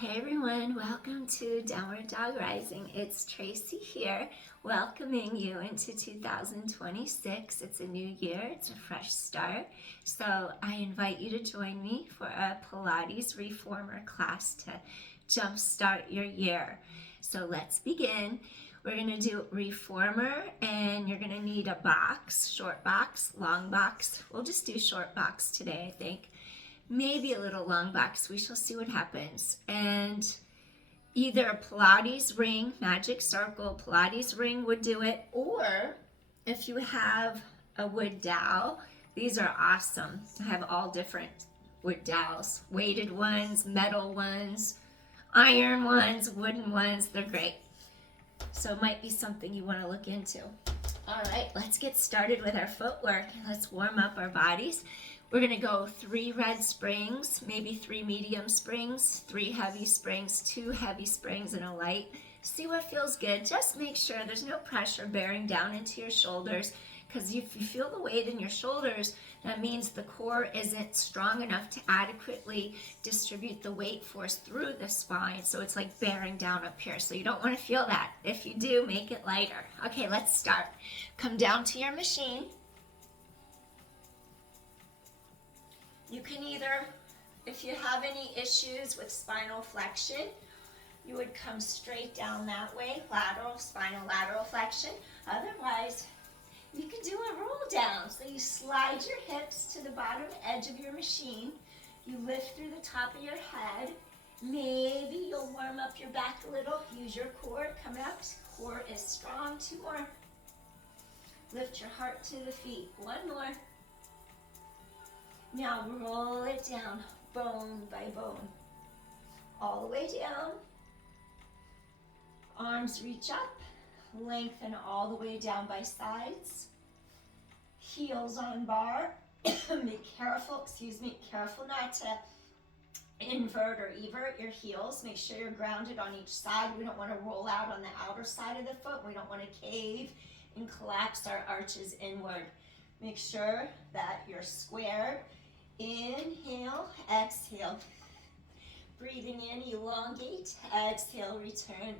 Hey everyone, welcome to Downward Dog Rising. It's Tracy here, welcoming you into 2026. It's a new year, it's a fresh start. So I invite you to join me for a Pilates reformer class to jumpstart your year. So let's begin. We're going to do reformer, and you're going to need a box, short box, long box. We'll just do short box today, I think. Maybe a little long box. We shall see what happens. And either a Pilates ring, magic circle, Pilates ring would do it, or if you have a wood dowel, these are awesome. I have all different wood dowels, weighted ones, metal ones, iron ones, wooden ones. They're great. So it might be something you want to look into. All right, let's get started with our footwork. Let's warm up our bodies. We're going to go 3 red springs, maybe 3 medium springs, 3 heavy springs, 2 heavy springs, and a light. See what feels good. Just make sure there's no pressure bearing down into your shoulders, because if you feel the weight in your shoulders, that means the core isn't strong enough to adequately distribute the weight force through the spine. So it's like bearing down up here. So you don't want to feel that. If you do, make it lighter. Okay, let's start. Come down to your machine. You can either, if you have any issues with spinal flexion, you would come straight down that way, spinal lateral flexion. Otherwise, you can do a roll down. So you slide your hips to the bottom edge of your machine. You lift through the top of your head. Maybe you'll warm up your back a little. Use your core. Come up. Core is strong. 2 more. Lift your heart to the feet. 1 more. Now roll it down, bone by bone, all the way down. Arms reach up, lengthen all the way down by sides. Heels on bar. Be careful, careful not to invert or evert your heels. Make sure you're grounded on each side. We don't want to roll out on the outer side of the foot. We don't want to cave and collapse our arches inward. Make sure that you're squared. Inhale, exhale. Breathing in, elongate. Exhale, return.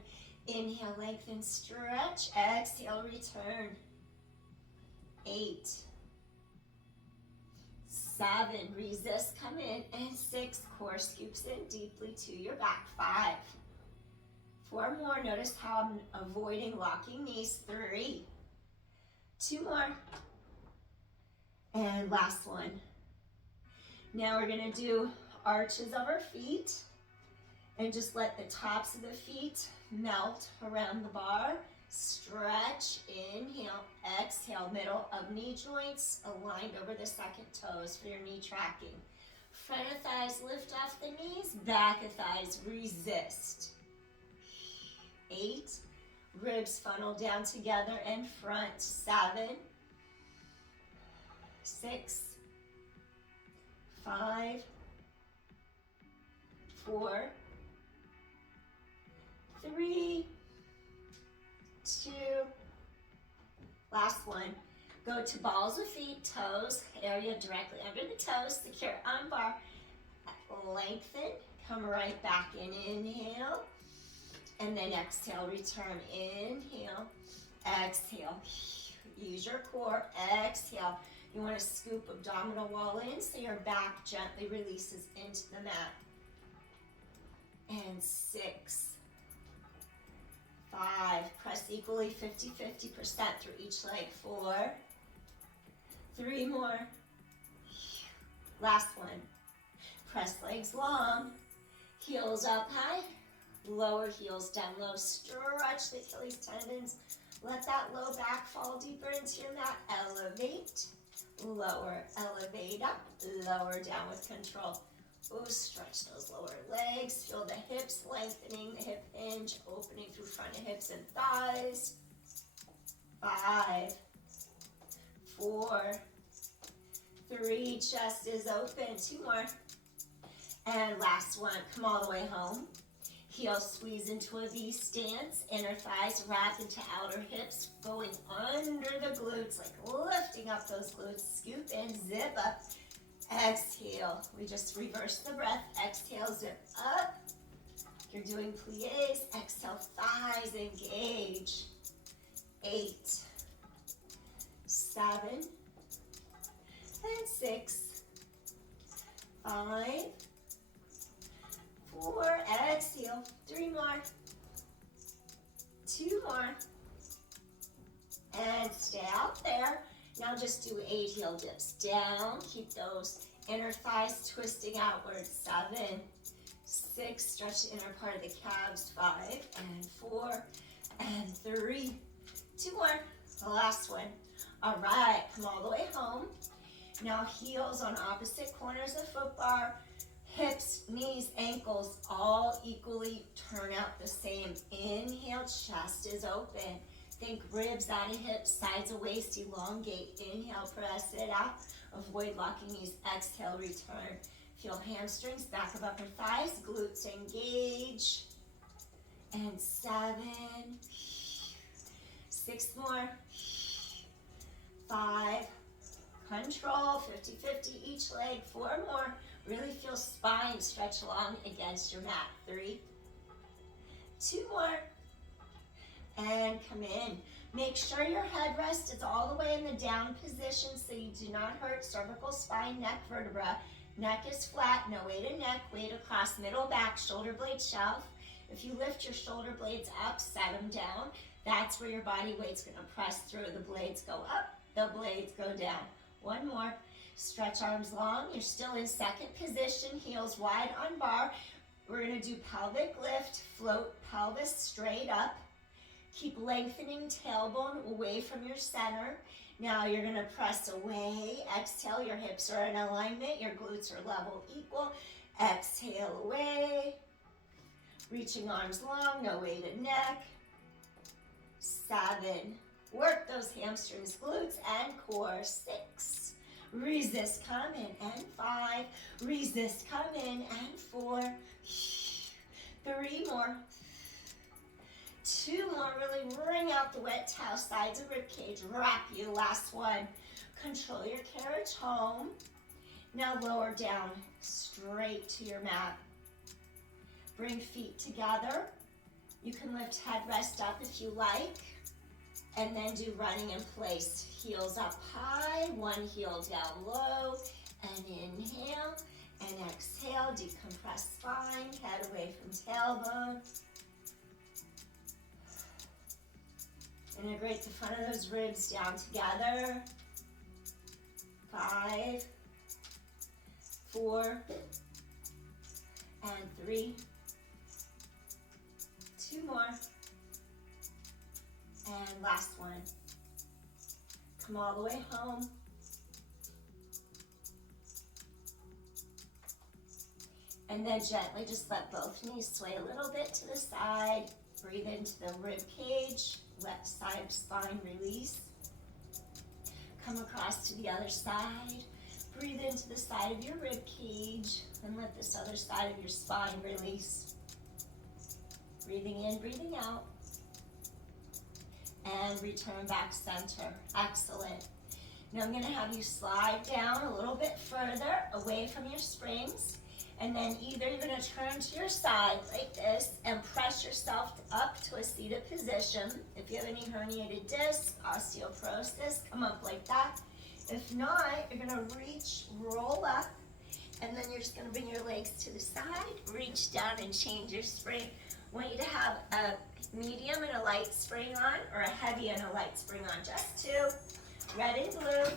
Inhale, lengthen, stretch. Exhale, return. 8, 7, resist, come in. And 6, core scoops in deeply to your back. 5, 4 more. Notice how I'm avoiding locking knees. 3, 2 more. And last one. Now we're going to do arches of our feet, and just let the tops of the feet melt around the bar. Stretch, inhale, exhale, middle of knee joints aligned over the second toes for your knee tracking. Front of thighs lift off the knees, back of thighs resist. 8, ribs funnel down together and front. 7, 6, 5, 4, 3, 2, last one. Go to balls of feet, toes, area directly under the toes, secure on bar. Lengthen, come right back in, inhale, and then exhale, return, inhale, exhale. Use your core, exhale. You want to scoop abdominal wall in so your back gently releases into the mat. And 6, 5, press equally 50-50% through each leg. 4, 3 more. Last one. Press legs long, heels up high, lower heels down low. Stretch the Achilles tendons. Let that low back fall deeper into your mat. Elevate. Lower, elevate up, lower down with control. Ooh, stretch those lower legs. Feel the hips lengthening, the hip hinge, opening through front of hips and thighs. 5, 4, 3, chest is open. 2 more. And last one, come all the way home. Heels squeeze into a V stance, inner thighs wrap into outer hips, going under the glutes, like lifting up those glutes. Scoop in, zip up, exhale. We just reverse the breath. Exhale, zip up, You're doing plies. Exhale, thighs engage. 8, 7, and 6, 5, 4, exhale, 3 more, 2 more, and stay out there. Now just do 8 heel dips down. Keep those inner thighs twisting outward. 7, 6, stretch the inner part of the calves. 5, and 4, and 3, 2 more, the last one. All right, come all the way home. Now heels on opposite corners of foot bar, hips, knees, ankles, all equally turn out the same. Inhale, chest is open. Think ribs out of hips, sides of waist, elongate. Inhale, press it out. Avoid locking knees. Exhale, return. Feel hamstrings, back of upper thighs, glutes engage. And 7, 6 more, 5, control, 50-50 each leg, 4 more. Really feel spine stretch long against your mat. 3, 2 more, and come in. Make sure your headrest is all the way in the down position so you do not hurt cervical, spine, neck, vertebra. Neck is flat, no weight in neck, weight across middle back, shoulder blade shelf. If you lift your shoulder blades up, set them down. That's where your body weight's gonna press through. The blades go up, the blades go down. 1 more. Stretch arms long. You're still in second position, heels wide on bar. We're gonna do pelvic lift, float pelvis straight up. Keep lengthening tailbone away from your center. Now you're gonna press away. Exhale, your hips are in alignment, your glutes are level equal. Exhale away. Reaching arms long, no weight in neck. 7, work those hamstrings, glutes, and core. 6, resist, come in, and 5, resist, come in, and 4, 3 more, 2 more, really wring out the wet towel, sides of ribcage, wrap you, last one. Control your carriage home. Now lower down, straight to your mat. Bring feet together. You can lift headrest up if you like, and then do running in place. Heels up high, one heel down low, and inhale, and exhale, decompress spine, head away from tailbone. Integrate the front of those ribs down together. 5, 4, and 3, 2 more, and last one. Come all the way home. And then gently just let both knees sway a little bit to the side. Breathe into the rib cage, left side spine release. Come across to the other side. Breathe into the side of your rib cage and let this other side of your spine release. Breathing in, breathing out. And return back center. Excellent. Now I'm going to have you slide down a little bit further away from your springs. And then either you're going to turn to your side like this and press yourself up to a seated position. If you have any herniated discs, osteoporosis, come up like that. If not, you're going to reach, roll up, and then you're just going to bring your legs to the side, reach down and change your spring. I want you to have a medium and a light spring on, or a heavy and a light spring on, just 2, red and blue.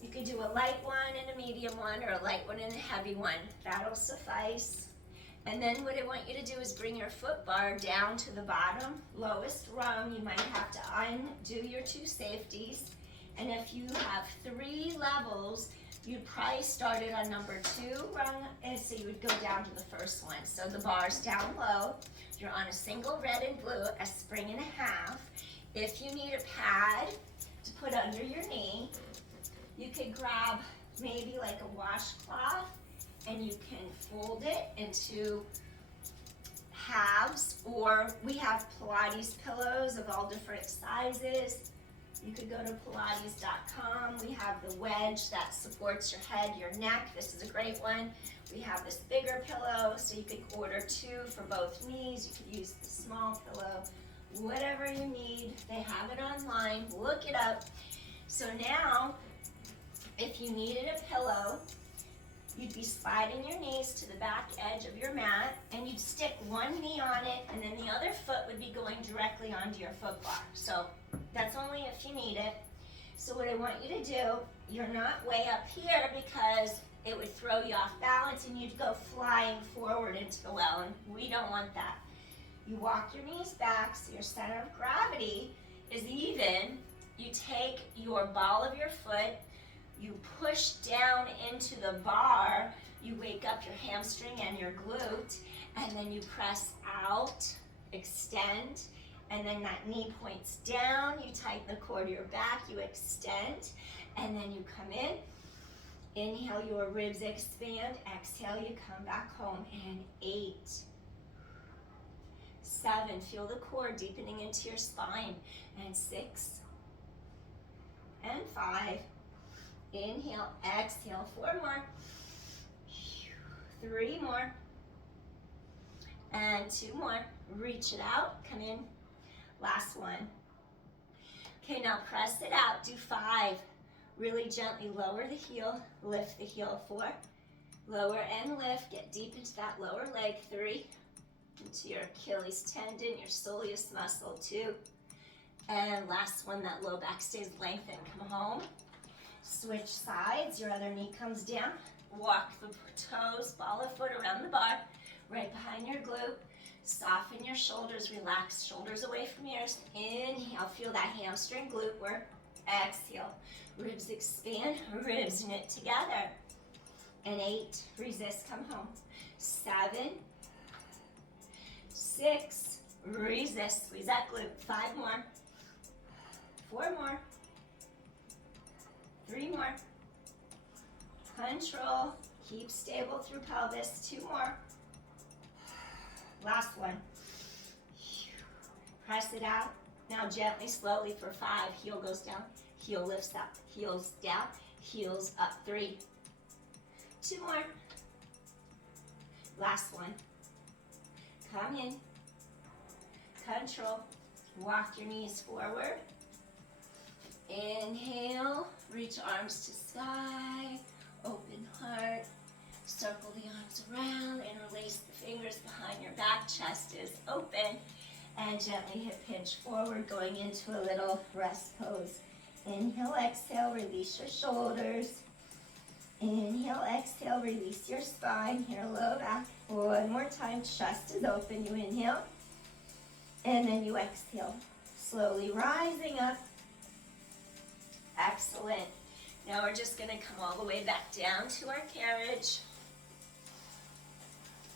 You could do a light one and a medium one, or a light one and a heavy one. That'll suffice. And then what I want you to do is bring your foot bar down to the bottom, lowest rung. You might have to undo your 2 safeties. And if you have 3 levels, you'd probably start it on number 2 rung, and so you would go down to the first one. So the bar's down low. You're on a single red and blue, a spring and a half. If you need a pad to put under your knee, you could grab maybe like a washcloth and you can fold it into halves, or we have Pilates pillows of all different sizes. You could go to Pilates.com. We have the wedge that supports your head, your neck. This is a great one. We have this bigger pillow, so you could order 2 for both knees. You could use the small pillow, whatever you need. They have it online. Look it up. So now, if you needed a pillow, you'd be sliding your knees to the back edge of your mat, and you'd stick one knee on it, and then the other foot would be going directly onto your foot bar. So that's only if you need it. So what I want you to do, you're not way up here because it would throw you off balance and you'd go flying forward into the well, and we don't want that. You walk your knees back so your center of gravity is even. You take your ball of your foot, you push down into the bar, you wake up your hamstring and your glute, and then you press out, extend, and then that knee points down, you tighten the core to your back, you extend, and then you come in. Inhale, your ribs expand. Exhale, you come back home. And 8, 7, feel the core deepening into your spine. And 6, and 5, inhale, exhale, 4 more, 3 more, and 2 more. Reach it out, come in, last one. Okay, now press it out, do 5. Really gently lower the heel, lift the heel, 4, lower and lift, get deep into that lower leg, 3, into your Achilles tendon, your soleus muscle, 2, and last one, that low back stays lengthened, come home, switch sides, your other knee comes down, walk the toes, ball of foot around the bar, right behind your glute, soften your shoulders, relax shoulders away from ears, inhale, feel that hamstring glute work, exhale, ribs expand, ribs knit together, and 8, resist, come home, 7, 6, resist, squeeze that glute, 5 more, 4 more, 3 more, control, keep stable through pelvis, 2 more, last one, press it out, now gently, slowly for 5, heel goes down, heel lifts up, heels down, heels up, 3, 2 more, last one, come in, control, walk your knees forward, inhale, reach arms to sky, open heart, circle the arms around, interlace the fingers behind your back, chest is open, and gently hip hinge forward, going into a little rest pose. Inhale, exhale, release your shoulders. Inhale, exhale, release your spine, here low back. One more time, chest is open, you inhale, and then you exhale. Slowly rising up. Excellent. Now we're just gonna come all the way back down to our carriage.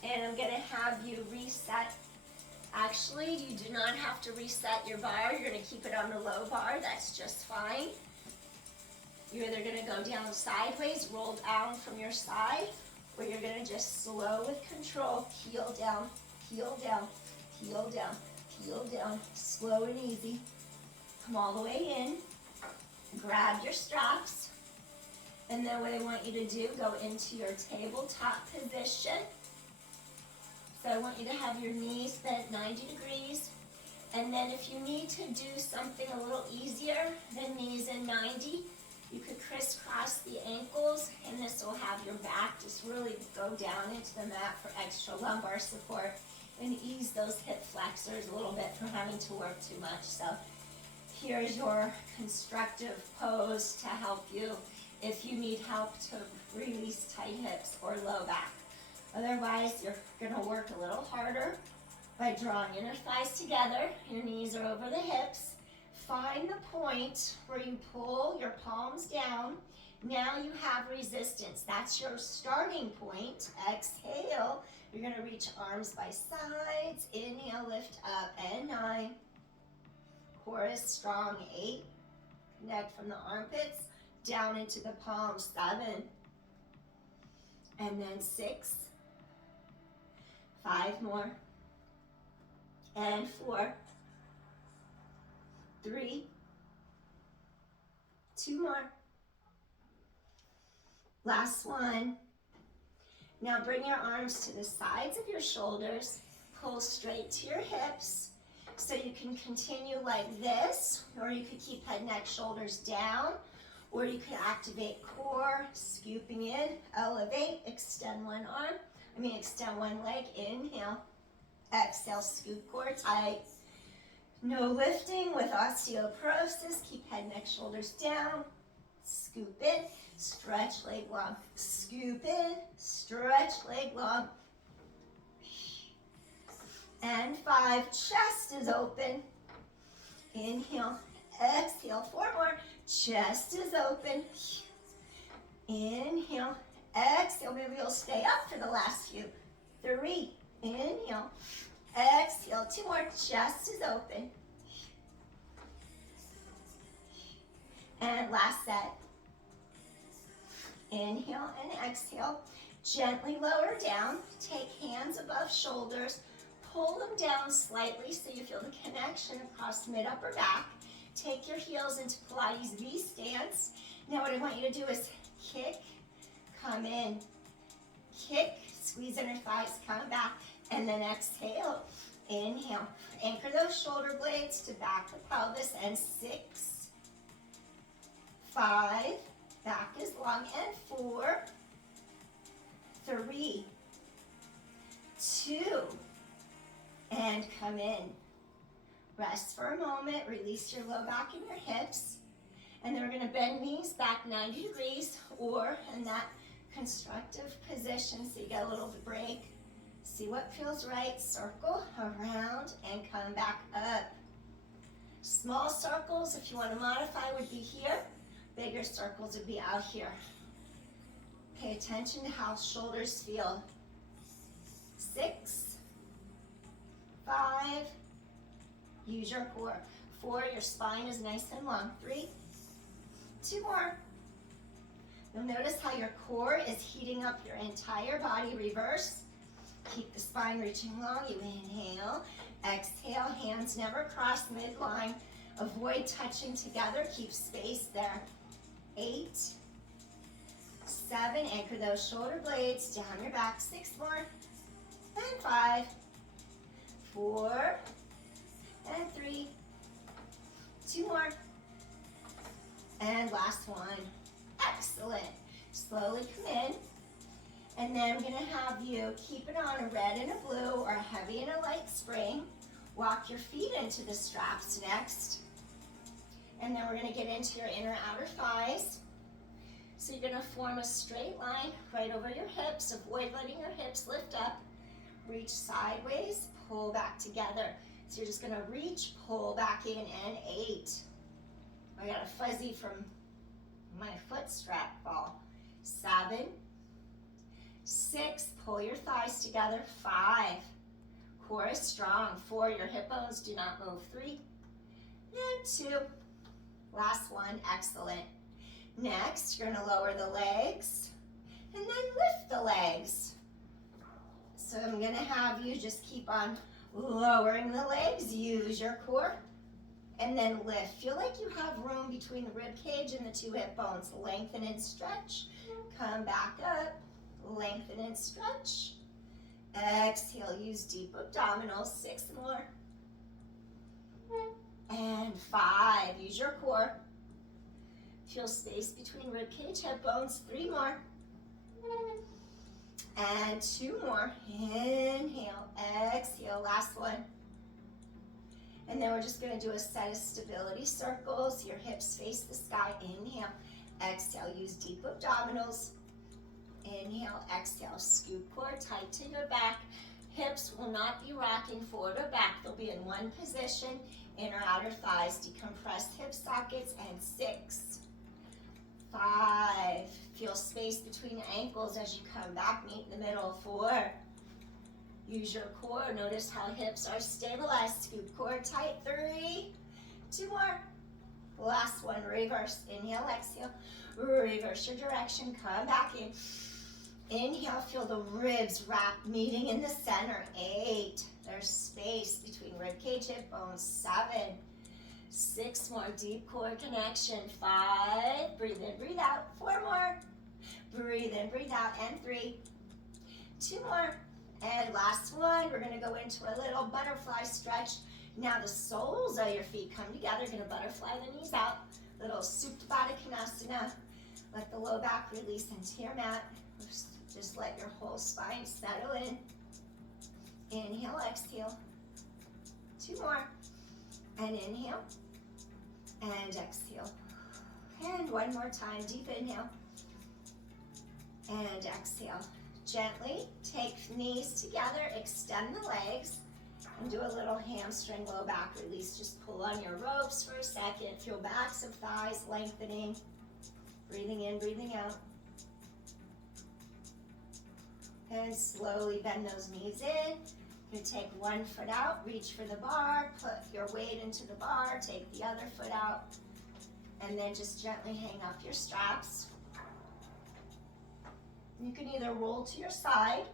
And I'm gonna have you reset. Actually, you do not have to reset your bar. You're gonna keep it on the low bar, that's just fine. You're either gonna go down sideways, roll down from your side, or you're gonna just slow with control, heel down, heel down, heel down, heel down, slow and easy. Come all the way in, grab your straps, and then what I want you to do, go into your tabletop position. So I want you to have your knees bent 90 degrees, and then if you need to do something a little easier than knees in 90, you could crisscross the ankles, and this will have your back just really go down into the mat for extra lumbar support and ease those hip flexors a little bit from having to work too much. So here's your constructive pose to help you if you need help to release tight hips or low back. Otherwise, you're gonna work a little harder by drawing inner thighs together, your knees are over the hips. Find the point where you pull your palms down. Now you have resistance. That's your starting point. Exhale. You're gonna reach arms by sides. Inhale, lift up, and 9. Core is strong, 8. Connect from the armpits down into the palms, 7. And then 6. 5 more. And 4. 3, 2 more. Last one. Now bring your arms to the sides of your shoulders. Pull straight to your hips. So you can continue like this, or you could keep head, neck, shoulders down, or you could activate core, scooping in, elevate, extend one leg, inhale, exhale, scoop core tight. No lifting with osteoporosis, keep head, neck, shoulders down, scoop in, stretch leg long, scoop in, stretch leg long. And 5, chest is open. Inhale, exhale, 4 more. Chest is open. Inhale, exhale. Maybe you'll stay up for the last few. 3, inhale, exhale. 2 more, chest is open. And last set. Inhale and exhale. Gently lower down. Take hands above shoulders. Pull them down slightly so you feel the connection across mid-upper back. Take your heels into Pilates V stance. Now what I want you to do is kick, come in, kick, squeeze inner thighs, come back, and then exhale. Inhale. Anchor those shoulder blades to back the pelvis, and 6, 5, back is long, and 4, 3, 2, and come in. Rest for a moment, release your low back and your hips, and then we're gonna bend knees back 90 degrees or in that constructive position so you get a little break. See what feels right, circle around and come back up. Small circles, if you wanna modify, would be here. Bigger circles would be out here. Pay attention to how shoulders feel. 6, 5, use your core. 4, your spine is nice and long. 3, 2 more. You'll notice how your core is heating up your entire body. Reverse. Keep the spine reaching long. You inhale, exhale, hands never cross midline. Avoid touching together, keep space there. 8, 7, anchor those shoulder blades down your back. 6 more, and 5, 4, and 3, 2 more, and last one. Excellent. Slowly come in, and then I'm gonna have you keep it on a red and a blue or a heavy and a light spring. Walk your feet into the straps next, and then we're gonna get into your inner outer thighs. So you're gonna form a straight line right over your hips. Avoid letting your hips lift up. Reach sideways, pull back together. So you're just gonna reach, pull back in, and 8. I got a fuzzy from my foot strap fall. 7, 6, pull your thighs together. 5, core is strong. 4, your hip bones do not move. 3, and 2, last one, excellent. Next, you're gonna lower the legs, and then lift the legs. So I'm gonna have you just keep on lowering the legs, use your core, and then lift. Feel like you have room between the rib cage and the 2 hip bones. Lengthen and stretch. Come back up. Lengthen and stretch. Exhale, use deep abdominals. 6 more. And 5, use your core. Feel space between rib cage, hip bones. 3 more. And 2 more. Inhale, exhale, last one. And then we're just gonna do a set of stability circles. Your hips face the sky. Inhale, exhale, use deep abdominals. Inhale, exhale, scoop core tight to your back. Hips will not be rocking forward or back. They'll be in one position. Inner outer thighs, decompressed hip sockets. And 6, 5, feel space between the ankles as you come back, meet in the middle. 4, use your core, notice how hips are stabilized, scoop core tight. 3, 2 more, last one, reverse, inhale, exhale, reverse your direction, come back in. Inhale, feel the ribs wrap, meeting in the center. 8, there's space between rib cage, hip bones. 7, 6 more, deep core connection. 5, breathe in, breathe out. 4 more, breathe in, breathe out. And 3, 2 more. And last one, we're gonna go into a little butterfly stretch. Now the soles of your feet come together. You're gonna butterfly the knees out. Little Supta Baddha Konasana. Let the low back release into your mat. Just let your whole spine settle in. Inhale, exhale. 2 more. And inhale. And exhale. And one more time, deep inhale. And exhale. Gently take knees together, extend the legs, and do a little hamstring low back release. Just pull on your ropes for a second. Feel backs of thighs lengthening. Breathing in, breathing out. And slowly bend those knees in. You take one foot out, reach for the bar, put your weight into the bar, take the other foot out, and then just gently hang up your straps. You can either roll to your side,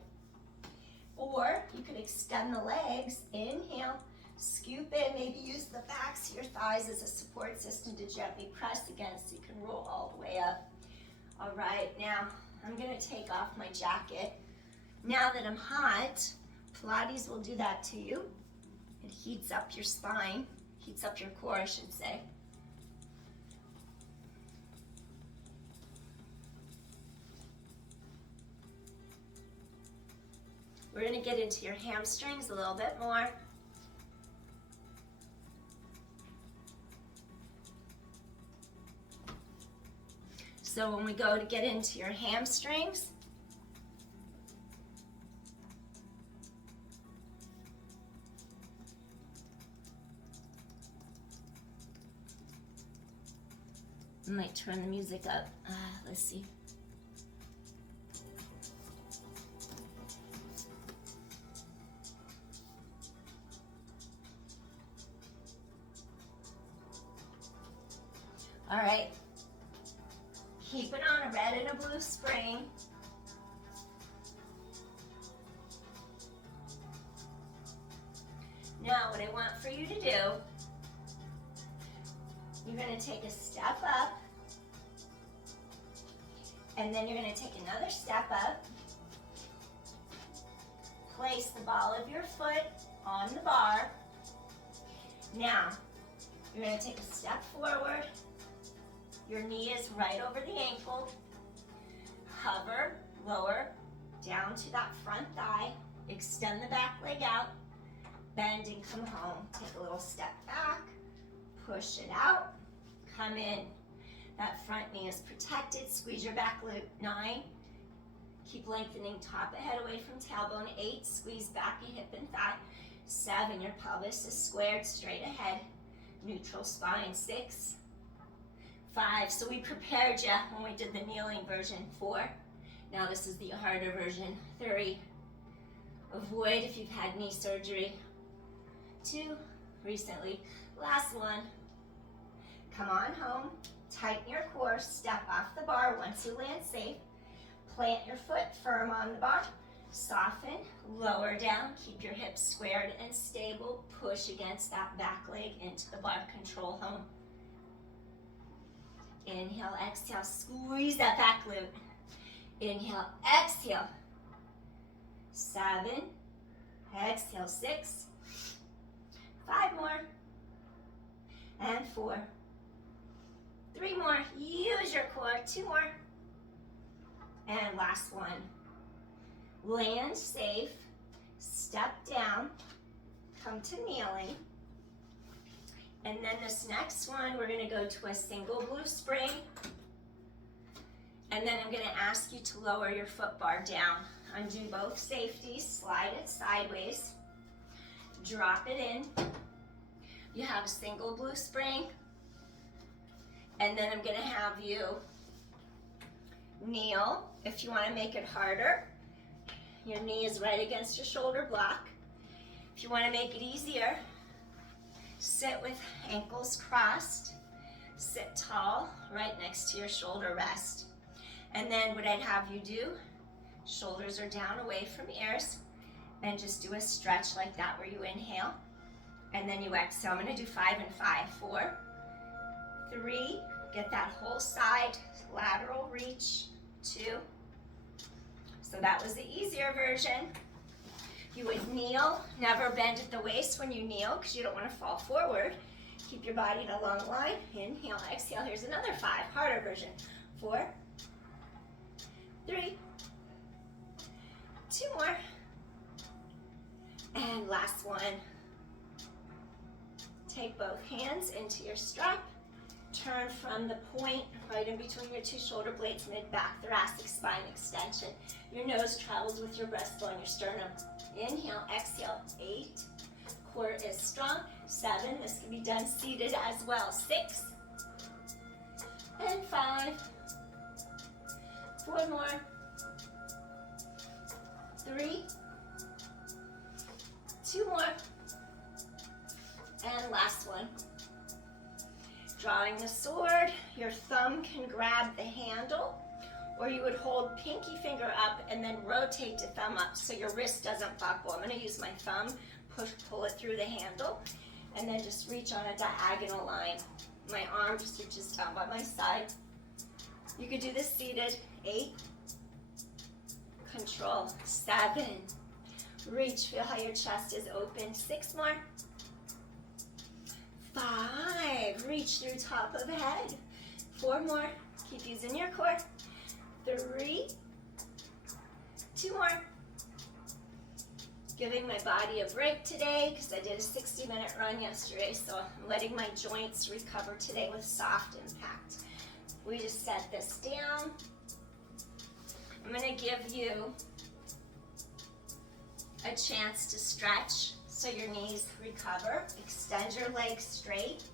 or you can extend the legs. Inhale, scoop in, maybe use the backs of your thighs as a support system to gently press against so you can roll all the way up. All right, now I'm gonna take off my jacket. Now that I'm hot, Pilates will do that to you. It heats up your spine, heats up your core, I should say. We're gonna get into your hamstrings a little bit more. So when we go to get into your hamstrings, I might turn the music up. Let's see. All right. Keep it on a red and a blue spring. Now, what I want for you to do, you're going to take a step up, and then you're going to take another step up. Place the ball of your foot on the bar. Now, you're going to take a step forward. Your knee is right over the ankle. Hover, lower, down to that front thigh. Extend the back leg out. Bend and come home. Take a little step back. Push it out. Come in. That front knee is protected. Squeeze your back glute. 9. Keep lengthening top of head away from tailbone. 8. Squeeze back your hip and thigh. 7. Your pelvis is squared straight ahead. Neutral spine. 6. 5. So we prepared you when we did the kneeling version. 4. Now this is the harder version. 3. Avoid if you've had knee surgery. 2. Recently. Last one. Come on home. Tighten your core. Step off the bar once you land safe. Plant your foot firm on the bar. Soften. Lower down. Keep your hips squared and stable. Push against that back leg into the bar. Control home. Inhale, exhale, squeeze that back glute. Inhale, exhale. 7, exhale, 6, 5 more, and 4, 3 more. Use your core. 2 more, and last one. Land safe, step down, come to kneeling. And then this next one, we're gonna go to a single blue spring. And then I'm gonna ask you to lower your foot bar down. Undo both safeties, slide it sideways. Drop it in. You have a single blue spring. And then I'm gonna have you kneel. If you wanna make it harder, your knee is right against your shoulder block. If you wanna make it easier, sit with ankles crossed, sit tall, right next to your shoulder rest. And then what I'd have you do, shoulders are down away from ears, and just do a stretch like that where you inhale, And then you exhale. I'm gonna do 5 and 5. 4, 3, get that whole side, lateral reach. 2. So that was the easier version. You would kneel, never bend at the waist when you kneel because you don't want to fall forward. Keep your body in a long line. Inhale, exhale. Here's another 5, harder version. 4, 3, 2 more. And last one. Take both hands into your strap. Turn from the point right in between your 2 shoulder blades, mid-back, thoracic spine extension. Your nose travels with your breastbone, your sternum. Inhale, exhale, 8. Core is strong. 7, this can be done seated as well. 6 and 5. 4 more. 3, 2 more. And last one. Drawing the sword, your thumb can grab the handle, or you would hold pinky finger up and then rotate the thumb up so your wrist doesn't buckle. I'm going to use my thumb, pull it through the handle, and then just reach on a diagonal line. My arm just reaches down by my side. You could do this seated. 8, control. 7, reach, feel how your chest is open. 6 more. 5, reach through top of head. 4 more, keep using your core. 3, 2 more. Giving my body a break today because I did a 60-minute run yesterday, so I'm letting my joints recover today with soft impact. We just set this down. I'm going to give you a chance to stretch so your knees recover. Extend your legs straight.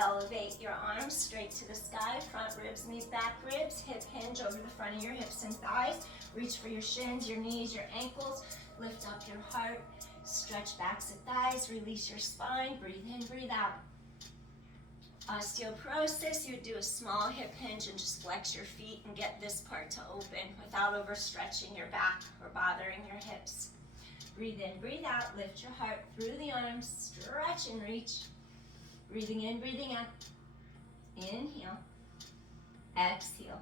Elevate your arms straight to the sky. Front ribs meet back ribs. Hip hinge over the front of your hips and thighs. Reach for your shins, your knees, your ankles. Lift up your heart. Stretch backs and thighs. Release your spine. Breathe in, breathe out. Osteoporosis, you would do a small hip hinge and just flex your feet and get this part to open without overstretching your back or bothering your hips. Breathe in, breathe out, lift your heart through the arms, stretch and reach. Breathing in, breathing out. Inhale, exhale.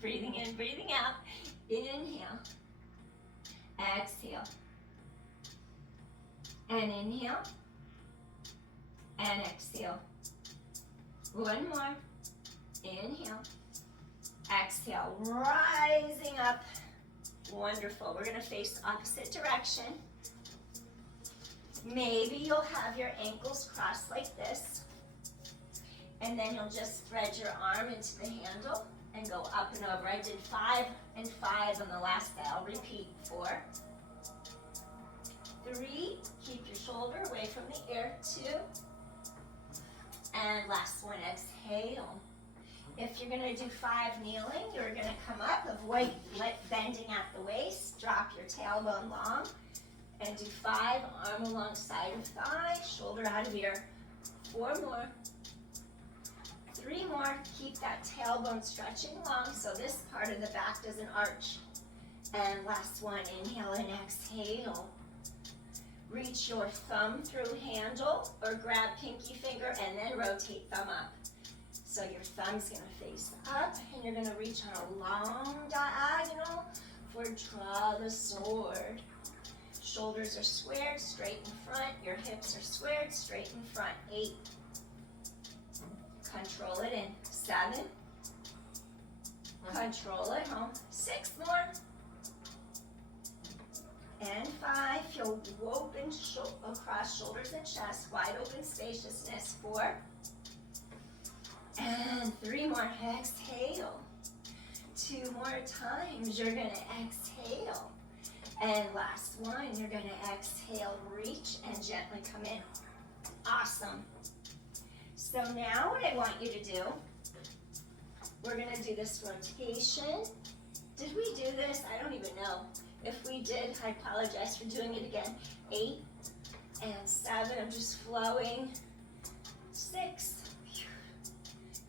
Breathing in, breathing out. Inhale, exhale. And inhale, and exhale. 1 more. Inhale, exhale, rising up. Wonderful. We're going to face opposite direction. Maybe you'll have your ankles crossed like this. And then you'll just thread your arm into the handle and go up and over. I did 5 and 5 on the last day. I'll repeat. 4, 3, keep your shoulder away from the ear. 2, and last one, exhale. If you're going to do 5 kneeling, you're going to come up, avoid bending at the waist, drop your tailbone long, and do 5, arm alongside of thigh, shoulder out of ear. 4 more. 3 more. Keep that tailbone stretching long so this part of the back doesn't arch. And last one, inhale and exhale. Reach your thumb through handle or grab pinky finger and then rotate thumb up. So your thumb's going to face up and you're going to reach on a long diagonal for draw the sword. Shoulders are squared, straight in front. Your hips are squared, straight in front. 8. Control it in. 7. Control it home. 6 more. And 5. Feel open across shoulders and chest. Wide open spaciousness. 4. And 3 more. Exhale. 2 more times. You're going to exhale. And last one. You're going to exhale, reach, and gently come in. Awesome. So now what I want you to do, we're going to do this rotation. Did we do this? I don't even know. If we did, I apologize for doing it again. 8 and 7. I'm just flowing. 6.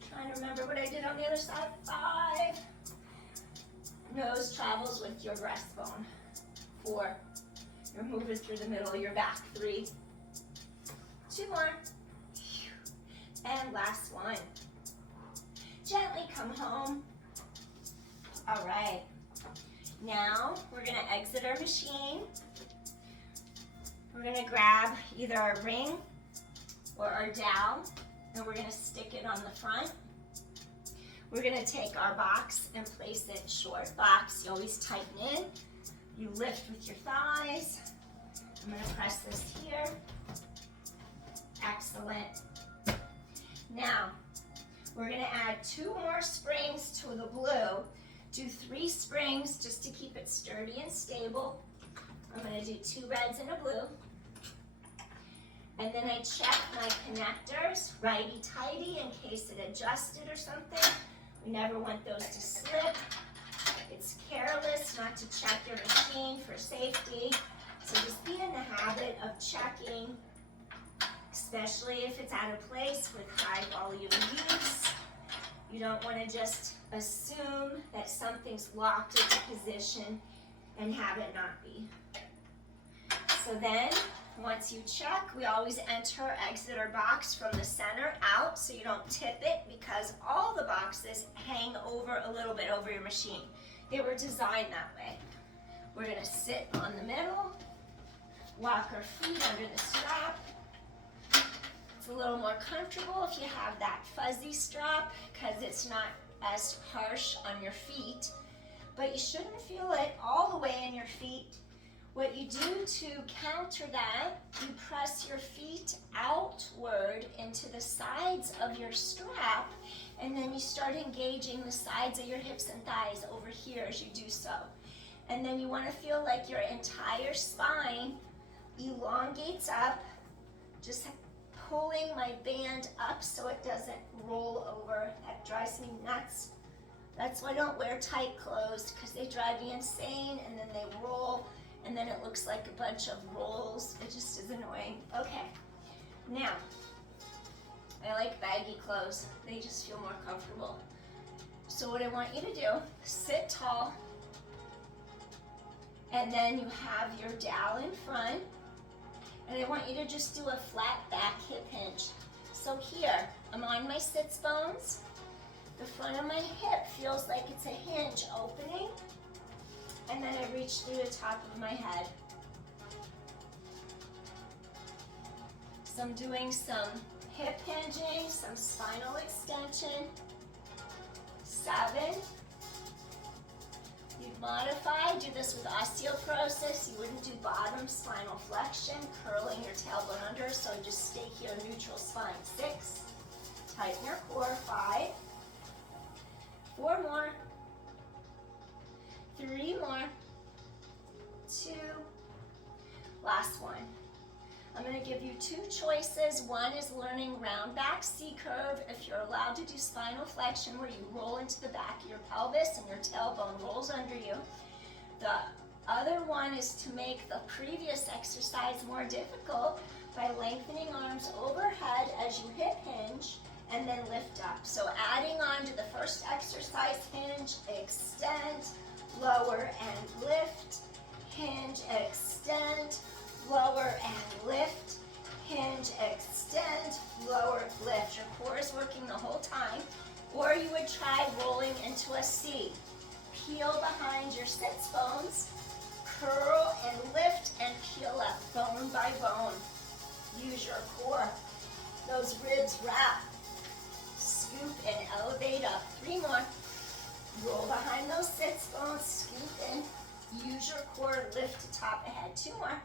Trying to remember what I did on the other side. 5. Nose travels with your breastbone. 4. You're moving through the middle of your back. 3. 2 more. And last one. Gently come home. All right. Now we're going to exit our machine. We're going to grab either our ring or our dowel, and we're going to stick it on the front. We're going to take our box and place it short box. You always tighten in. You lift with your thighs. I'm going to press this here. Excellent. Now, we're going to add 2 more springs to the blue. Do 3 springs just to keep it sturdy and stable. I'm going to do 2 reds and a blue. And then I check my connectors, righty-tighty, in case it adjusted or something. We never want those to slip. It's careless not to check your machine for safety. So just be in the habit of checking, especially if it's at a place with high volume use. You don't want to just assume that something's locked into position and have it not be. So then, once you check, we always enter, exit our box from the center out so you don't tip it, because all the boxes hang over a little bit over your machine. They were designed that way. We're going to sit on the middle, walk our feet under the strap. It's a little more comfortable if you have that fuzzy strap because it's not as harsh on your feet, but you shouldn't feel it all the way in your feet. What you do to counter that, you press your feet outward into the sides of your strap, and then you start engaging the sides of your hips and thighs over here as you do so. And then you want to feel like your entire spine elongates up, just pulling my band up so it doesn't roll over. That drives me nuts. That's why I don't wear tight clothes, because they drive me insane, and then they roll, and then it looks like a bunch of rolls. It just is annoying. Okay, now, I like baggy clothes. They just feel more comfortable. So what I want you to do, sit tall, and then you have your dowel in front, and I want you to just do a flat back hip hinge. So here, I'm on my sits bones. The front of my hip feels like it's a hinge opening, and then I reach through the top of my head. So I'm doing some hip hinging, some spinal extension. 7. You'd modify, do this with osteoporosis. You wouldn't do bottom spinal flexion, curling your tailbone under, so just stay here, neutral spine. 6. Tighten your core. 5. 4 more. 3 more. 2. Last one. I'm going to give you 2 choices. One is learning round back C-curve. If you're allowed to do spinal flexion, where you roll into the back of your pelvis and your tailbone rolls under you. The other one is to make the previous exercise more difficult by lengthening arms overhead as you hip hinge and then lift up. So adding on to the first exercise, hinge, extend, lower and lift, hinge, extend, lower and lift, hinge, extend, lower, lift. Your core is working the whole time. Or you would try rolling into a C. Peel behind your sits bones, curl and lift and peel up bone by bone. Use your core. Those ribs wrap. Scoop and elevate up. 3 more. Roll behind those sits bones, scoop in. Use your core, lift to top ahead. 2 more.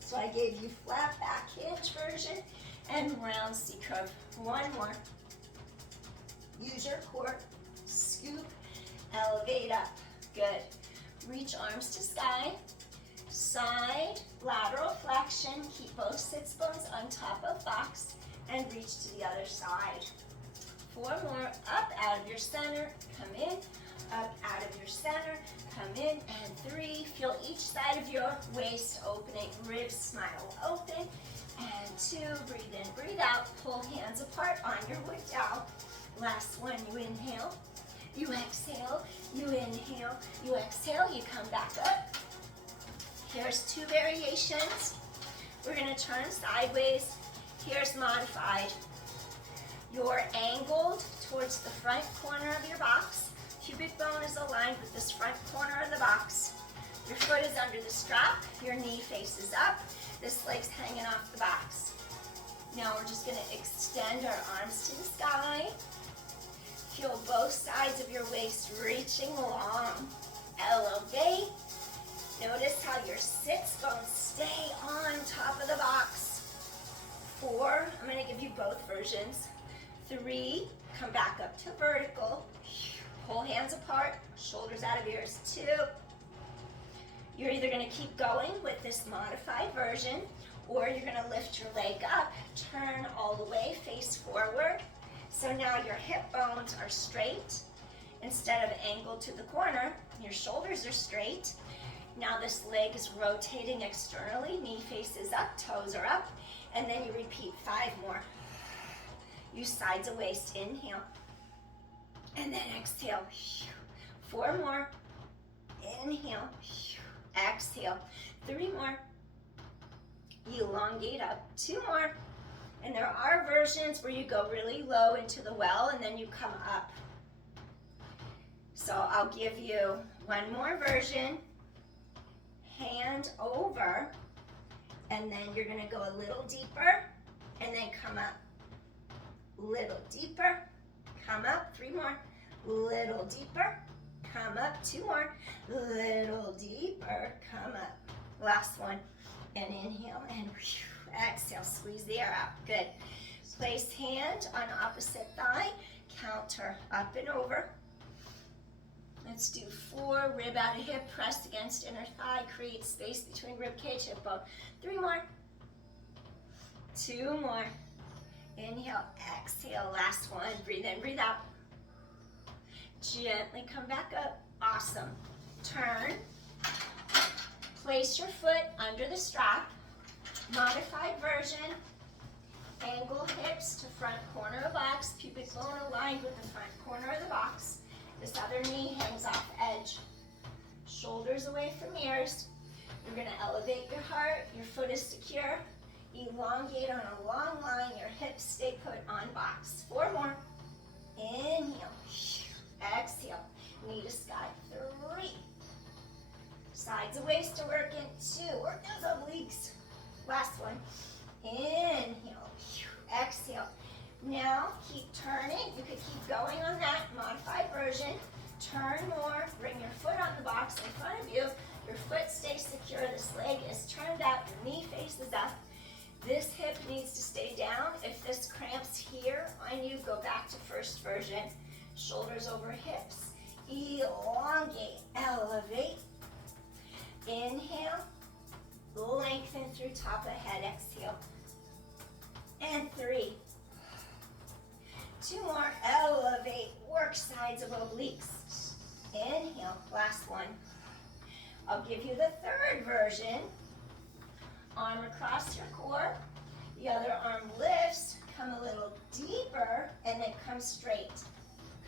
So I gave you flat back hinge version and round C-curve. 1 more. Use your core, scoop, elevate up. Good. Reach arms to sky. Side, lateral flexion. Keep both sits bones on top of box and reach to the other side. 4 more. Up out of your center. Come in. Up out of your center. Come in. And 3. Feel each side of your waist opening. Ribs smile open. And 2. Breathe in, breathe out. Pull hands apart on your wood dowel. Last one. You inhale. You exhale. You inhale. You exhale. You come back up. Here's 2 variations. We're gonna turn sideways. Here's modified. You're angled towards the front corner of your box. Pubic bone is aligned with this front corner of the box. Your foot is under the strap. Your knee faces up. This leg's hanging off the box. Now we're just gonna extend our arms to the sky. Feel both sides of your waist reaching long. Elevate. Notice how your sits bones stay on top of the box. 4, I'm gonna give you both versions. 3, come back up to vertical. Pull hands apart, shoulders out of ears. 2, you're either gonna keep going with this modified version, or you're gonna lift your leg up, turn all the way, face forward. So now your hip bones are straight. Instead of angled to the corner, your shoulders are straight. Now this leg is rotating externally, knee faces up, toes are up, and then you repeat 5 more. Use sides of waist, inhale, and then exhale. 4 more, inhale, exhale. 3 more, elongate up. 2 more, and there are versions where you go really low into the well and then you come up. So I'll give you one more version. Hand over, and then you're gonna go a little deeper, and then come up. Little deeper, come up. 3 more, little deeper, come up. 2 more, little deeper, come up. Last one, and inhale, and exhale, squeeze the air out. Good. Place hand on opposite thigh, counter up and over. Let's do 4, rib out of hip, press against inner thigh, create space between rib cage, hip bone. 3 more, 2 more, inhale, exhale, last one, breathe in, breathe out. Gently come back up, awesome. Turn, place your foot under the strap, modified version, angle hips to front corner of box, pubic bone aligned with the front corner of the box. This other knee hangs off edge. Shoulders away from ears. You're gonna elevate your heart. Your foot is secure. Elongate on a long line. Your hips stay put on box. 4 more. Inhale. Exhale. Knee to sky. 3. Sides of waist to work in. 2. Work those obliques. Last one. Inhale. Exhale. Now, keep turning. You could keep going on that modified version. Turn more. Bring your foot on the box in front of you. Your foot stays secure. This leg is turned up. Your knee faces up. This hip needs to stay down. If this cramps here on you, go back to first version. Shoulders over hips. Elongate. Elevate. Inhale. Lengthen through top of head. Exhale. And 3. 2 more, elevate, work sides of obliques. Inhale, last one. I'll give you the 3rd version. Arm across your core. The other arm lifts, come a little deeper, and then come straight.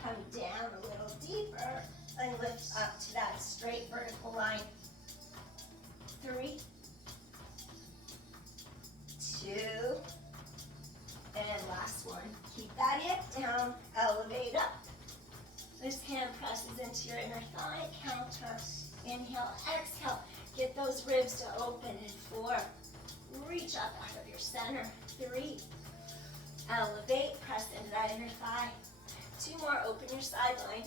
Come down a little deeper, and lift up to that straight vertical line. 3, 2, and last one. Keep that hip down, elevate up. This hand presses into your inner thigh, counter, inhale, exhale. Get those ribs to open. And 4, reach up out of your center. 3, elevate, press into that inner thigh. 2 more, open your side line.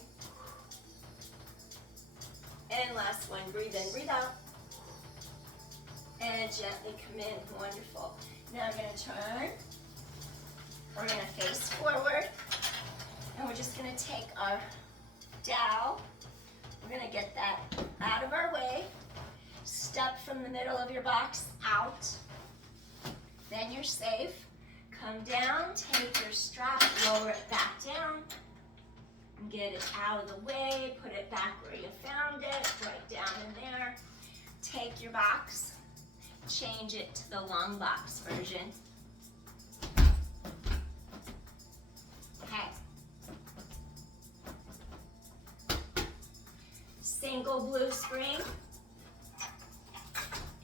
And last one, breathe in, breathe out. And gently come in, wonderful. Now I'm gonna turn. We're gonna face forward, and we're just gonna take our dowel. We're gonna get that out of our way. Step from the middle of your box out. Then you're safe. Come down, take your strap, lower it back down. Get it out of the way, put it back where you found it, right down in there. Take your box, change it to the long box version. Okay. Single blue spring.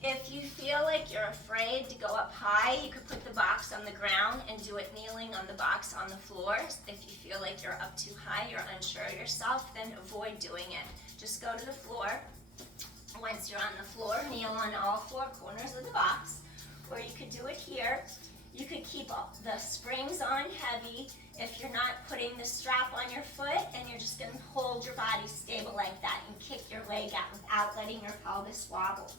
If you feel like like you're afraid to go up high, you could put the box on the ground and do it kneeling on the box on the floor. If you feel like you're up too high, you're unsure of yourself, then avoid doing it. Just go to the floor. Once you're on the floor, kneel on all four corners of the box, or you could do it here. You could keep the springs on heavy if you're not putting the strap on your foot, and you're just going to hold your body stable like that and kick your leg out without letting your pelvis wobble.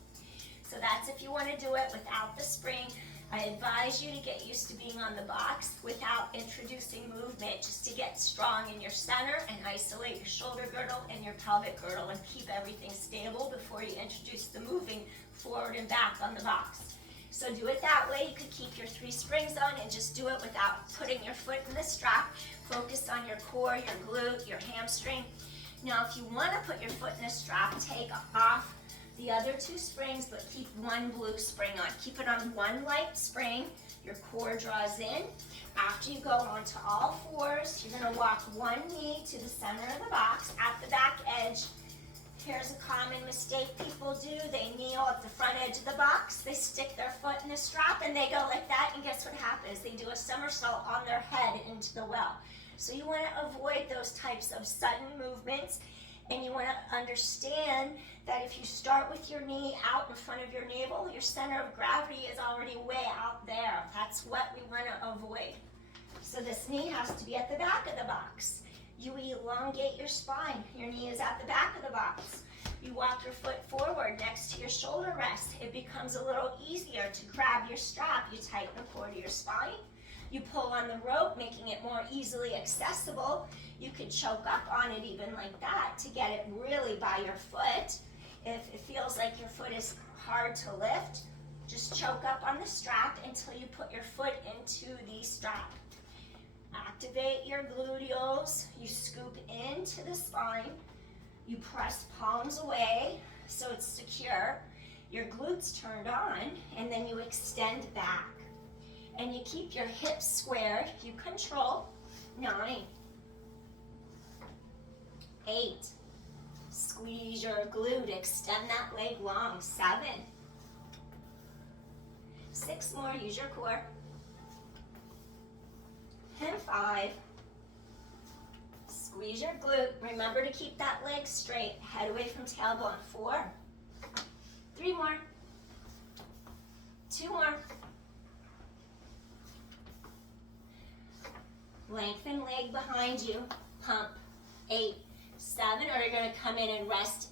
So that's if you want to do it without the spring. I advise you to get used to being on the box without introducing movement, just to get strong in your center and isolate your shoulder girdle and your pelvic girdle and keep everything stable before you introduce the moving forward and back on the box. So do it that way. You could keep your 3 springs on and just do it without putting your foot in the strap. Focus on your core, your glute, your hamstring. Now if you want to put your foot in the strap, take off the other 2 springs, but keep 1 blue spring on. Keep it on 1 light spring. Your core draws in. After you go onto all fours, you're going to walk 1 knee to the center of the box at the back edge. Here's a common mistake people do. They kneel at the front edge of the box. They stick their foot in the strap and they go like that, and guess what happens? They do a somersault on their head into the well. So you want to avoid those types of sudden movements, and you want to understand that if you start with your knee out in front of your navel, your center of gravity is already way out there. That's what we want to avoid. So this knee has to be at the back of the box. You elongate your spine. Your knee is at the back of the box. You walk your foot forward next to your shoulder rest. It becomes a little easier to grab your strap. You tighten the core to your spine. You pull on the rope, making it more easily accessible. You could choke up on it even like that to get it really by your foot. If it feels like your foot is hard to lift, just choke up on the strap until you put your foot into the strap. Activate your gluteals. You scoop into the spine. You press palms away so it's secure. Your glutes turned on, and then you extend back. And you keep your hips squared. You control. 9, 8. Squeeze your glute. Extend that leg long. 7. 6 more. Use your core. And 5. Squeeze your glute. Remember to keep that leg straight. Head away from tailbone. 4. 3 more. 2 more. Lengthen leg behind you. Pump. 8. 7. Or you're going to come in rest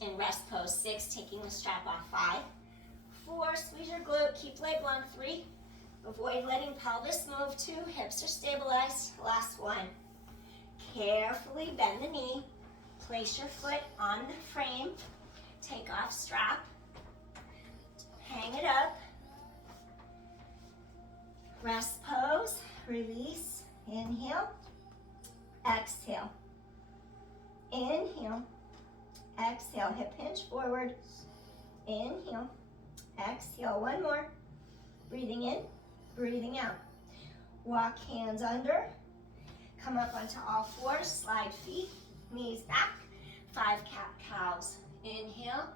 pose. 6. Taking the strap off. 5. 4. Squeeze your glute. Keep leg long. 3. Avoid letting pelvis move. 2. Hips are stabilized. Last 1. Carefully bend the knee. Place your foot on the frame. Take off strap. Hang it up. Rest pose. Release. Inhale. Exhale. Inhale. Exhale. Hip hinge forward. Inhale. Exhale. 1 more. Breathing in. Breathing out. Walk hands under. Come up onto all fours. Slide feet. Knees back. 5 cat-cows. Inhale.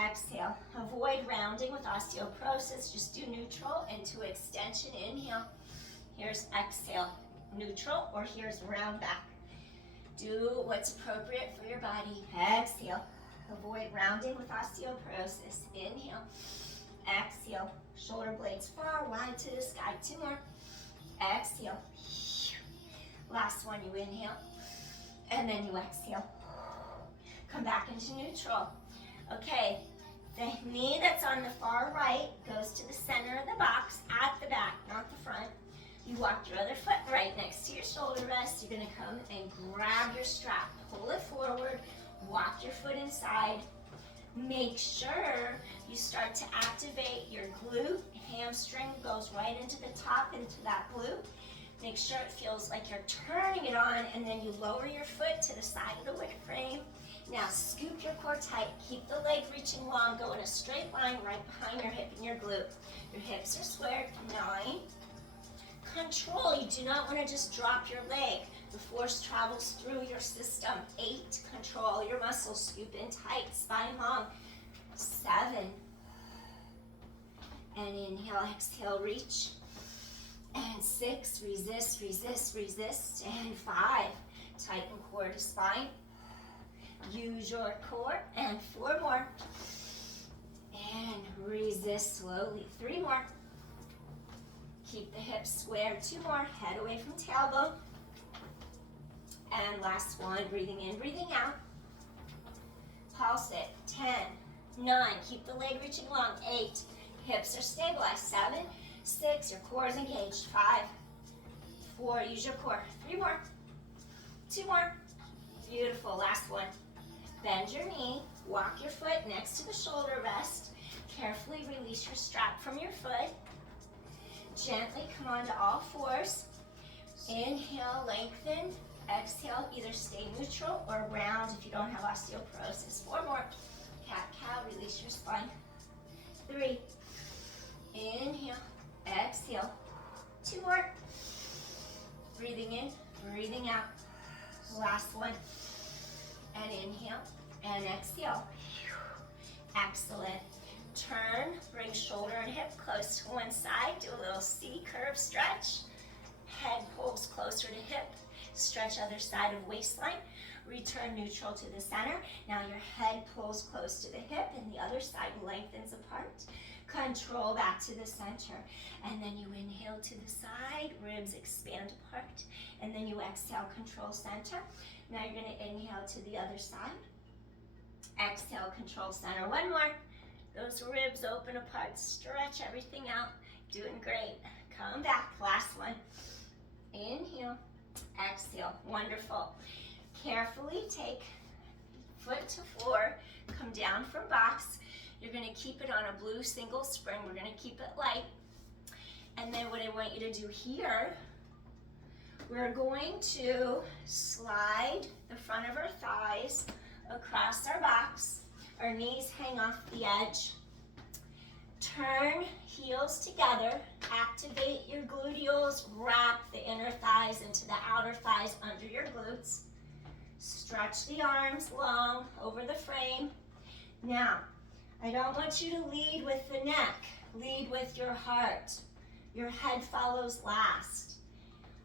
Exhale. Avoid rounding with osteoporosis. Just do neutral into extension. Inhale. Here's exhale. Neutral, or here's round back. Do what's appropriate for your body. Exhale. Avoid rounding with osteoporosis. Inhale. Exhale. Shoulder blades far wide to the sky. 2 more. Exhale. Last one, you inhale. And then you exhale. Come back into neutral. Okay, the knee that's on the far right goes to the center of the box, at the back, not the front. You walk your other foot right next to your shoulder rest. You're going to come and grab your strap. Pull it forward. Walk your foot inside. Make sure you start to activate your glute. Hamstring goes right into the top, into that glute. Make sure it feels like you're turning it on, and then you lower your foot to the side of the wick frame. Now scoop your core tight. Keep the leg reaching long. Go in a straight line right behind your hip and your glute. Your hips are squared. 9. Control. You do not want to just drop your leg. The force travels through your system. 8. Control your muscles. Scoop in tight. Spine long. 7. Inhale, exhale, reach. And 6, resist, resist, resist. And 5, tighten core to spine. Use your core. And 4 more. And resist slowly. 3 more. Keep the hips square. 2 more. Head away from tailbone. And last one. Breathing in, breathing out. Pulse it. 10, 9. Keep the leg reaching long. 8. Hips are stabilized. 7, 6. Your core is engaged. 5, 4. Use your core. 3 more. 2 more. Beautiful. Last one. Bend your knee. Walk your foot next to the shoulder rest. Carefully release your strap from your foot. Gently come onto all fours. Inhale, lengthen. Exhale, either stay neutral or round if you don't have osteoporosis. 4 more. Cat-cow, release your spine. 3. Inhale, exhale. 2 more. Breathing in, breathing out. Last one. And inhale and exhale. Excellent. Turn, bring shoulder and hip close to one side. Do a little C curve stretch. Head pulls closer to hip. Stretch other side of waistline. Return neutral to the center. Now your head pulls close to the hip and the other side lengthens apart. Control back to the center. And then you inhale to the side. Ribs expand apart. And then you exhale, control center. Now you're going to inhale to the other side. Exhale, control center. 1 more. Those ribs open apart. Stretch everything out. Doing great. Come back. Last one. Inhale. Exhale. Wonderful. Carefully take foot to floor. Come down from box. You're going to keep it on a blue single spring. We're going to keep it light. And then what I want you to do here, we're going to slide the front of our thighs across our box. Our knees hang off the edge. Turn heels together. Activate your gluteals. Wrap the inner thighs into the outer thighs under your glutes. Stretch the arms long over the frame. Now, I don't want you to lead with the neck. Lead with your heart. Your head follows last.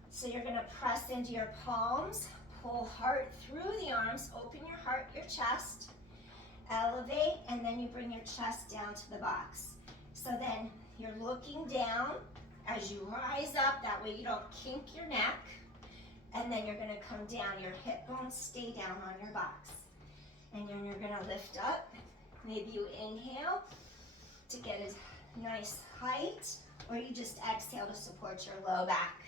So you're going to press into your palms. Pull heart through the arms. Open your heart, your chest. Elevate, and then you bring your chest down to the box. So then you're looking down as you rise up. That way you don't kink your neck. And then you're going to come down. Your hip bones stay down on your box. And then you're going to lift up. Maybe you inhale to get a nice height, or you just exhale to support your low back.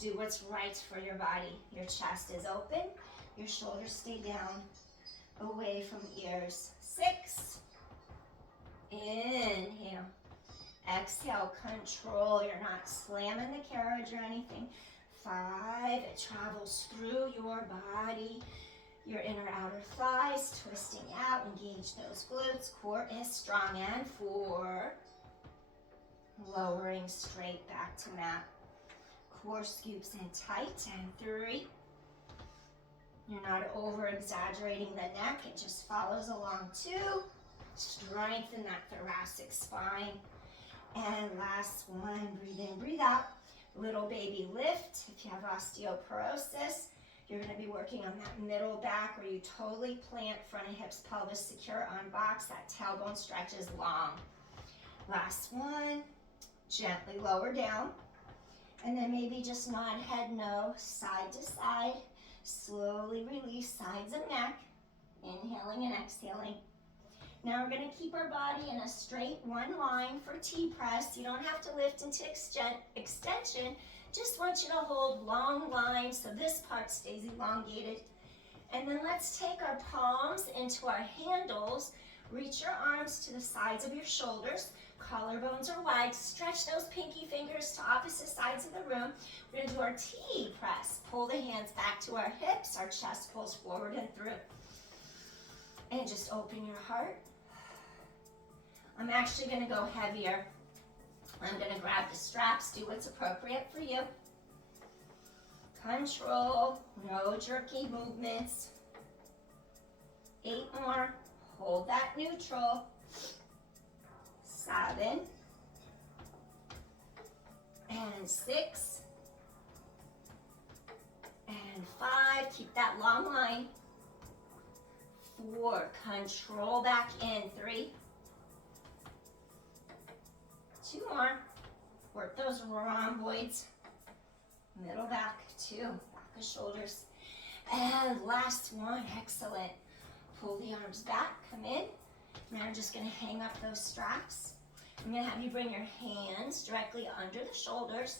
Do what's right for your body. Your chest is open. Your shoulders stay down, away from ears. 6. Inhale. Exhale, control. You're not slamming the carriage or anything. 5. It travels through your body. Your inner outer thighs twisting out. Engage those glutes. Core is strong. And 4. Lowering straight back to mat. Core scoops in tight. And 3. You're not over exaggerating the neck. It just follows along. 2. Strengthen that thoracic spine. And last one. Breathe in, breathe out. Little baby lift. If you have osteoporosis, you're going to be working on that middle back where you totally plant, front of hips, pelvis secure on box. That tailbone stretches long. Last one. Gently lower down. And then maybe just nod head no, side to side. Slowly release sides of neck. Inhaling and exhaling. Now we're going to keep our body in a straight one line for T-press. You don't have to lift into extension. Just want you to hold long lines so this part stays elongated. And then let's take our palms into our handles. Reach your arms to the sides of your shoulders. Collarbones are wide. Stretch those pinky fingers to opposite sides of the room. We're going to do our T-press. Pull the hands back to our hips. Our chest pulls forward and through. And just open your heart. I'm actually going to go heavier. I'm going to grab the straps, do what's appropriate for you. Control, no jerky movements. 8 more. Hold that neutral. 7, and 6, and 5. Keep that long line. 4, control back in. 3, 2 more. Work those rhomboids. Middle back, 2, back of shoulders. And last one, excellent. Pull the arms back, come in. Now we're just gonna hang up those straps. I'm gonna have you bring your hands directly under the shoulders,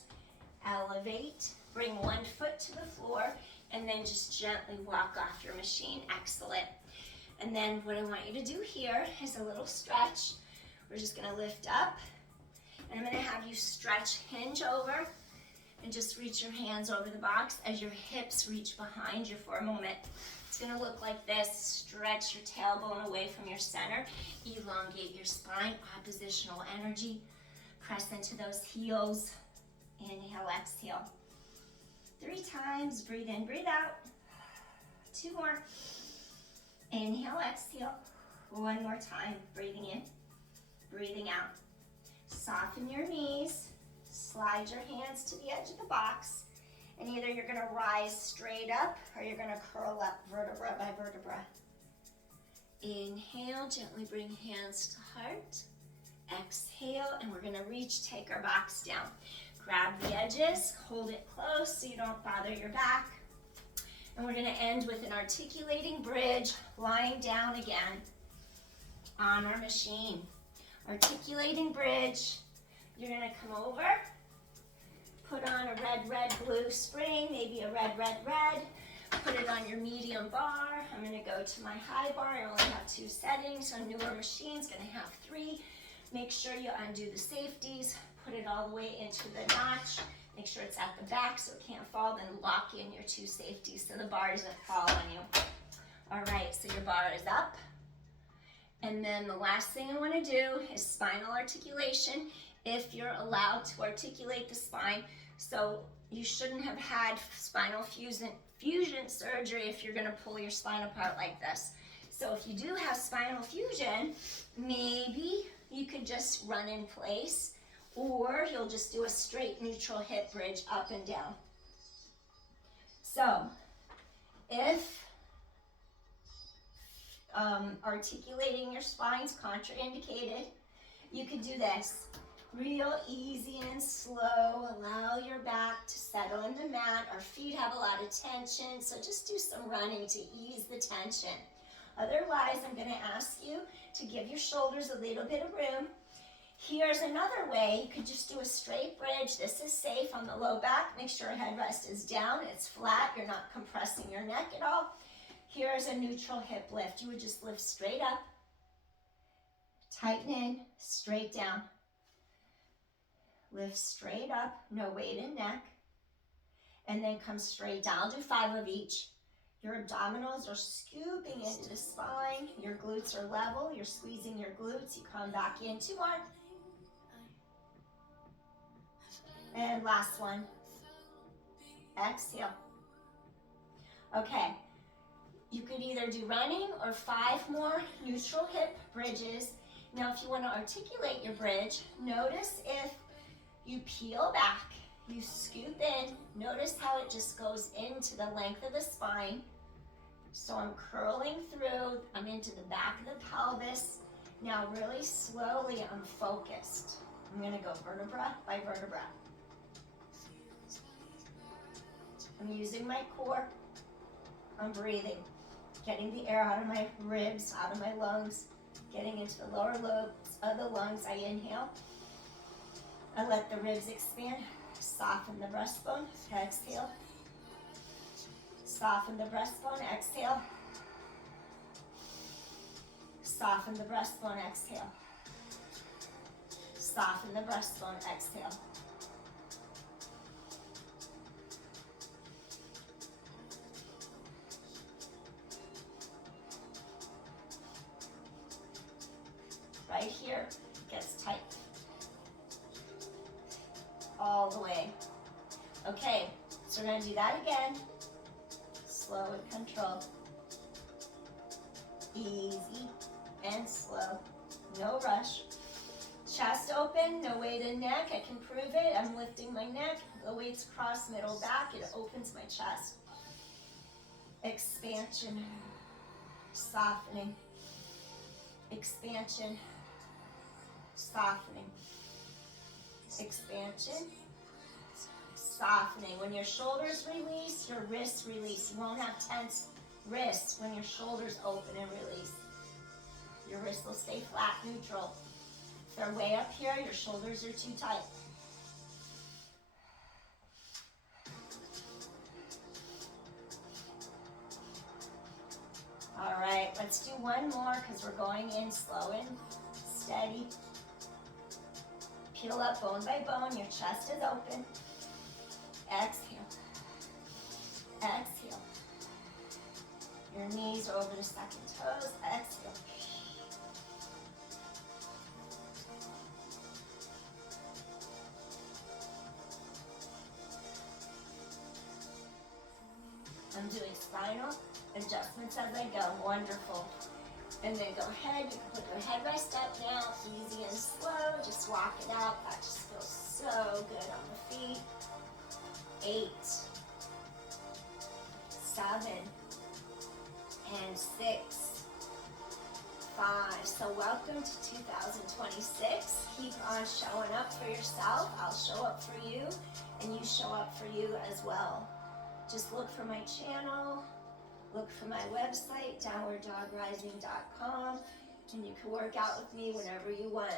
elevate, bring one foot to the floor, and then just gently walk off your machine. Excellent. And then what I want you to do here is a little stretch. We're just gonna lift up, and I'm gonna have you stretch, hinge over, and just reach your hands over the box as your hips reach behind you for a moment. It's gonna look like this. Stretch your tailbone away from your center. Elongate your spine, oppositional energy. Press into those heels. Inhale, exhale. 3 times, breathe in, breathe out. 2 more. Inhale, exhale. 1 more time, breathing in, breathing out. Soften your knees. Slide your hands to the edge of the box, and either you're gonna rise straight up or you're gonna curl up vertebra by vertebra. Inhale, gently bring hands to heart. Exhale, and we're gonna reach, take our box down. Grab the edges, hold it close so you don't bother your back. And we're gonna end with an articulating bridge, lying down again on our machine. Articulating bridge. You're gonna come over, put on a red, red, blue spring, maybe a red, red, red. Put it on your medium bar. I'm gonna go to my high bar. I only have 2 settings. On newer machines, gonna have 3. Make sure you undo the safeties. Put it all the way into the notch. Make sure it's at the back so it can't fall. Then lock in your 2 safeties so the bar doesn't fall on you. All right, so your bar is up. And then the last thing I wanna do is spinal articulation. If you're allowed to articulate the spine. So you shouldn't have had spinal fusion surgery if you're gonna pull your spine apart like this. So if you do have spinal fusion, maybe you could just run in place, or you'll just do a straight neutral hip bridge up and down. So if articulating your spine's contraindicated, you could do this. Real easy and slow. Allow your back to settle in the mat. Our feet have a lot of tension, so just do some running to ease the tension. Otherwise, I'm going to ask you to give your shoulders a little bit of room. Here's another way. You could just do a straight bridge. This is safe on the low back. Make sure headrest is down. It's flat. You're not compressing your neck at all. Here's a neutral hip lift. You would just lift straight up, tighten in, straight down. Lift straight up, no weight in neck, and then come straight down. I'll do 5 of each. Your abdominals are scooping into the spine. Your glutes are level. You're squeezing your glutes. You come back in. 2 more. And last one. Exhale. Okay. You could either do running or 5 more neutral hip bridges. Now, if you want to articulate your bridge, notice if you peel back, you scoop in. Notice how it just goes into the length of the spine. So I'm curling through, I'm into the back of the pelvis. Now really slowly, I'm focused. I'm gonna go vertebra by vertebra. I'm using my core. I'm breathing, getting the air out of my ribs, out of my lungs, getting into the lower lobes of the lungs. I inhale. I let the ribs expand. Soften the breastbone. Exhale. Soften the breastbone. Exhale. Soften the breastbone. Exhale. Soften the breastbone. Exhale. Right here gets tight. All the way. Okay, so we're going to do that again. Slow and controlled. Easy and slow. No rush. Chest open, no weight in neck. I can prove it. I'm lifting my neck. The weight's cross middle back. It opens my chest. Expansion. Softening. Expansion. Softening. Expansion. Softening. When your shoulders release, your wrists release. You won't have tense wrists when your shoulders open and release. Your wrists will stay flat, neutral. If they're way up here, your shoulders are too tight. All right, let's do one more because we're going in slow and steady. Peel up bone by bone. Your chest is open. Exhale. Exhale. Your knees are over the second toes. Exhale. I'm doing spinal adjustments as I go. Wonderful. And then go ahead. You can put your head by step now. Easy and slow. Just walk it out. That just feels so good on the feet. 8, 7, and 6, 5. So welcome to 2026. Keep on showing up for yourself. I'll show up for you, and you show up for you as well. Just look for my channel, look for my website, downwarddogrising.com, and you can work out with me whenever you want.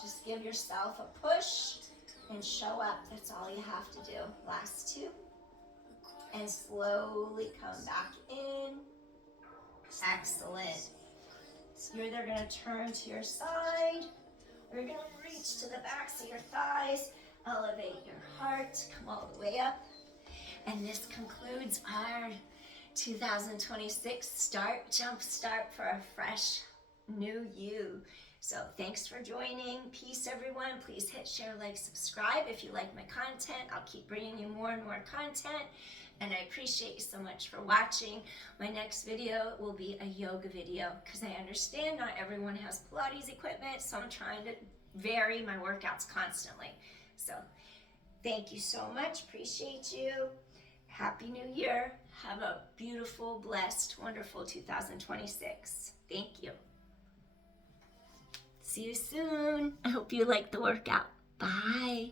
Just give yourself a push and show up. That's all you have to do. Last 2. And slowly come back in. Excellent. You're either going to turn to your side, or you're going to reach to the backs of your thighs, elevate your heart, come all the way up. And this concludes our 2026 jump start for a fresh new you. So thanks for joining. Peace, everyone. Please hit share, like, subscribe if you like my content. I'll keep bringing you more and more content. And I appreciate you so much for watching. My next video will be a yoga video because I understand not everyone has Pilates equipment, so I'm trying to vary my workouts constantly. So thank you so much. Appreciate you. Happy New Year. Have a beautiful, blessed, wonderful 2026. Thank you. See you soon. I hope you like the workout. Bye.